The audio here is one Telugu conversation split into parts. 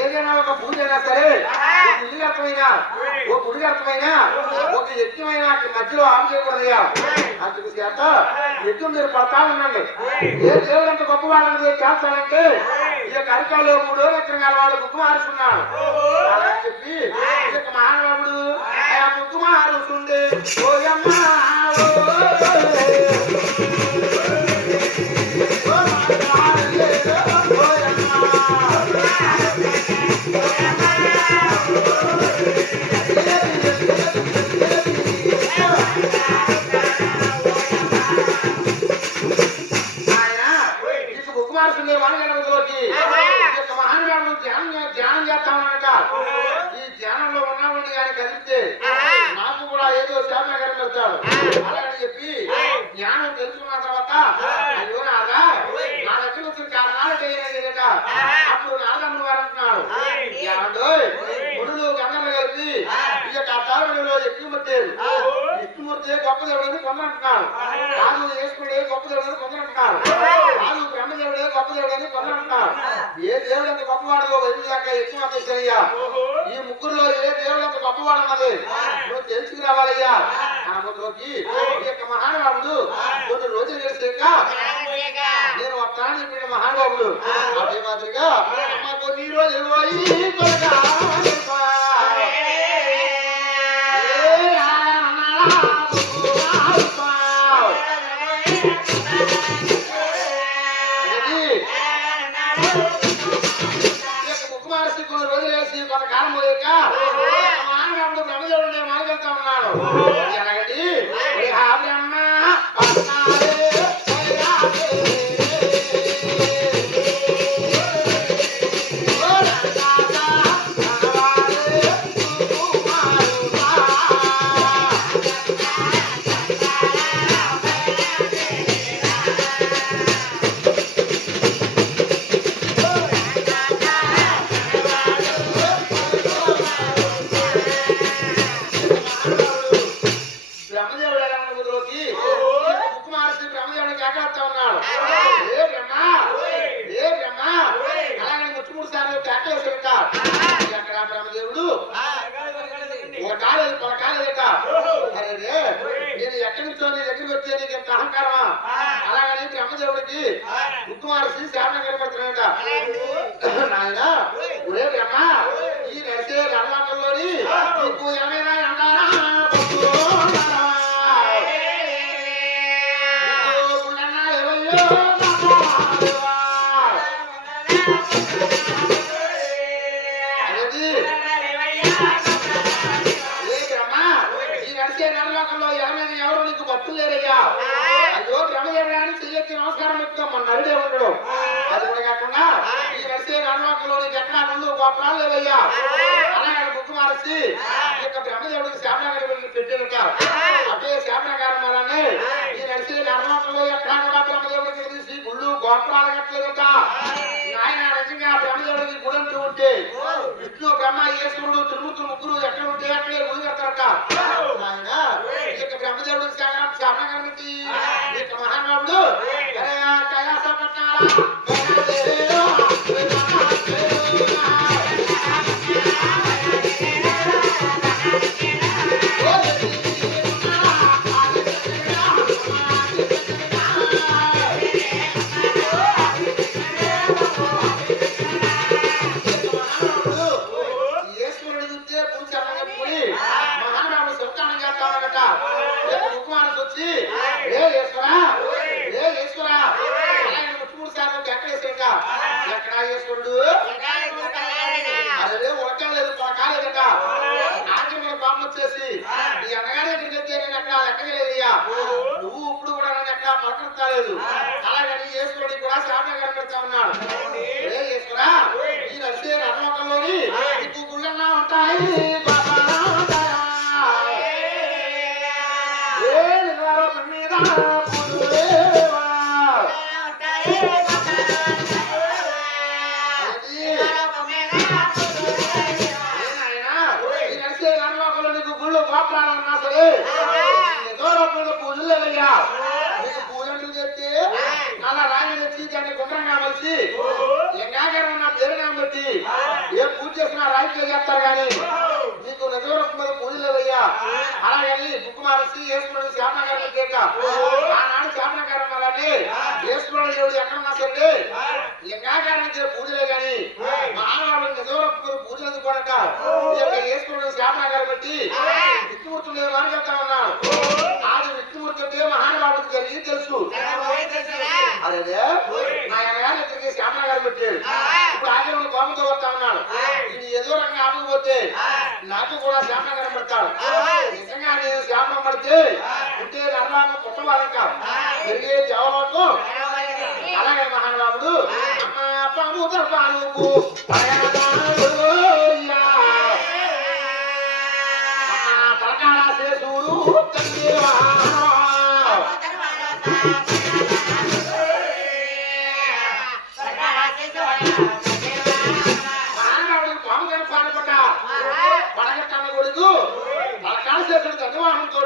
ఏదైనా ఒక పూజ అయినా సరే ఒక ఇల్లు అర్థమైనా ఒక గుడి అర్థమైనా ఒక యజ్ఞమైన మధ్యలో ఆమె చేయకూడదయ్యా. అందుకు చేత యజ్ఞం మీరు పడతా ఉండండి ఏ దేవుడు అంత గొప్పవాడన్నది చేస్తానంటే ఈ యొక్క అరికాలు మూడు ఎక్కడ వాళ్ళు అలా అని చెప్పి ఈ యొక్క బుక్కు మారుస్తుండే. ఓయమ్మ ఈ యొక్క మహానుభావుడు ధ్యానం ధ్యానం చేస్తా ఉన్నాడట ఈ ధ్యానంలో ఉన్నామని ఆయన కదిలితే నాకు కూడా ఏదో శ్యామనగరం వెళ్తాడు ఎక్కుమూర్తే గొప్ప దేవుడని కొందరంటున్నారు కాదు వేసుకుడే గొప్ప దేవుడని కొందరంటున్నారు కాదు బ్రహ్మదేవుడే గొప్ప దేవుడని కొందరంటున్నారు ఏ దేవుడు ఎంత గొప్పవాడో వెళ్ళాక ఎక్కువ అనిపిస్తాయ్యా ఈ ముగ్గురులో ఏ దేవుడు ఎంత గొప్పవాడు అన్నది నువ్వు తెలుసుకురావాలయ్యా. ఆ ముగ్గురుకి ఈ యొక్క మహానుభావుడు కొన్ని రోజులు తెలిసాక నేను వస్తానని చెప్పిన మహానుభావుడు. అదే మాదిరిగా అమ్మ కొన్ని రోజులు పోయి Yeah. కాలేదు ఒక కాలేదట. అరే నేను ఎక్కడి నుంచో నీ దగ్గరికి వచ్చే నీకు ఎంత అహంకారమా? అలాగని బ్రహ్మదేవుడికి బుక్ మార్చి శాపన కనపడుతున్నాడట. నాయన లేరయ్యా అయ్యో బ్రహ్మదేవుడాన్ని చెయ్యొచ్చి నమస్కారం చెప్తాం మన నరుడే ఉండడు. అది కూడా కాకుండా ఈ నడిచే నరలోకంలో నీకు ఎక్కడా లేవయ్యా. అలాగే బుక్ మార్చి ఈ యొక్క బ్రహ్మదేవుడికి శాపనాగారం పెట్టారట అదే శాపనాగారం వలనే ఈ నడిచే నరలోకంలో ఎక్కడా కూడా బ్రహ్మదేవుడికి తెలిసి గుళ్ళు గోపురాలు కట్టలేదట నాయన నిజంగా బ్రహ్మదేవుడికి గుడి అంటూ ఉంటే విష్ణు బ్రహ్మ ఈశ్వరుడు త్రిమూర్తులు ముగ్గురు ఎక్కడ ఉంటే అక్కడే గుడి కడతారట నాయన ఈ యొక్క ఈ యొక్క మహానుభావుడు కైలాస పలకరించలేదు అలాగని ఈశ్వరుడికి కూడా శాపం కనపెడతా ఉన్నాడు. ఏ ఈశ్వరా ఈ నడిచే రణలోకంలోని నీకు గుళ్ళన్నా ఉంటాయి. బాబాలా పూజించండి గుండ్రంగా వచ్చి ఎంకాకరం నా పేరు కాబట్టి ఏం పూజ చేసినా రాయితీ చేస్తారు కానీ నీకు నిజవరం మీద పూజ లేదయ్యా అలాగని బుక్ మారసి వేసుకున్నాడు కేక ఆనాడు శామనగరం అలాంటి వేసుకున్నాడు దేవుడు ఎక్కడన్నా సరే ఎంకాకరం పూజలే కానీ మానవాళ్ళు నిజవరం మీద పూజ ఎందుకోనట వేసుకున్నాడు శామనగరం పెట్టి విత్తుమూర్తులు వారికి చెప్తా ఉన్నాడు జరిగి తెలుసు. అదే నా అన్నగారు ఇద్దరికి శ్యామనగరం పెట్టాడు ఇప్పుడు కోపంతో వస్తా ఉన్నాడు ఇది ఏదో రంగా ఆపకపోతే నాకు కూడా శ్యామనగరం పెడతాడు. నిజంగా నేను శ్యామం పడితే ఉంటే నర్రాంగం పుట్టవాలంక పెరిగే జవలకు అలాగే మహానుభావుడు. శేషుడు చంద్రవాహంతో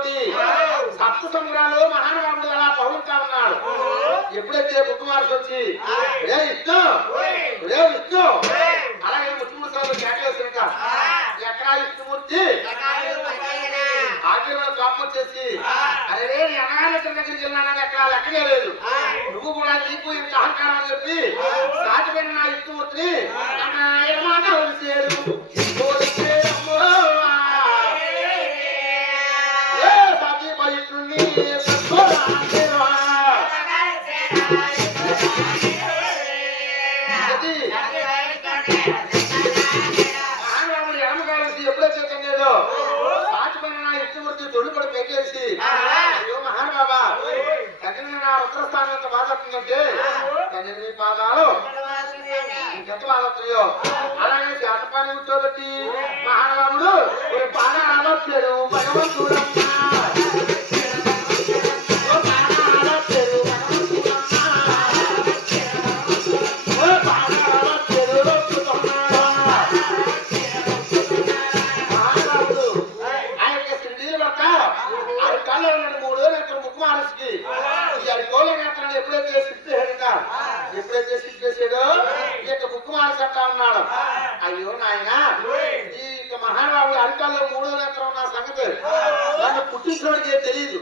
సప్త సముద్రాలు మహానుభావుడు అలా పౌరుతా ఉన్నాడు. ఎప్పుడైతే బుక్కుమార్స్ వచ్చి ఏ ఇష్టం ఏ ఇష్టం అలాగే ముత్తుమూర్తి సార్లు కేకలేసినట ఎక్కడా ఇష్టమూర్తి ఆగ్రహంలో కోపం వచ్చేసి అరే రే నీ అన్నగారి ఇద్దరి దగ్గరికి వెళ్ళానని ఎక్కడ లెక్కనే లేదు. నువ్వు కూడా నీకు ఇంత అహంకారం అని చెప్పి సాటిపోయిన నా ఇష్టమూర్తిని మాట వదిలేరు ఏ తొడిపడి పెకేసి అయ్యో మహానుభావా తగిన నా రుద్రస్థానం ఎంత బాధపడుతుందంటే తండ్రి పాదాలు ఇంకెంత బాధపడుతున్నాయో అలాగే శాతపాన్ని కూర్చోబెట్టి మహానుభావుడు పాదాలు ఈ ఆరు కోళ్ళ నేత్రాన్ని ఎప్పుడైతే సిప్పేసాడట ఎప్పుడైతే సిప్పేసాడో ఈ యొక్క ముక్కు మానసి అంటా ఉన్నాడు అయ్యో నాయన ఈ యొక్క మహానుభావుడు అరికాల్లో మూడో నేత్రం ఉన్న సంగతి. నన్ను పుట్టించినోడికి తెలియదు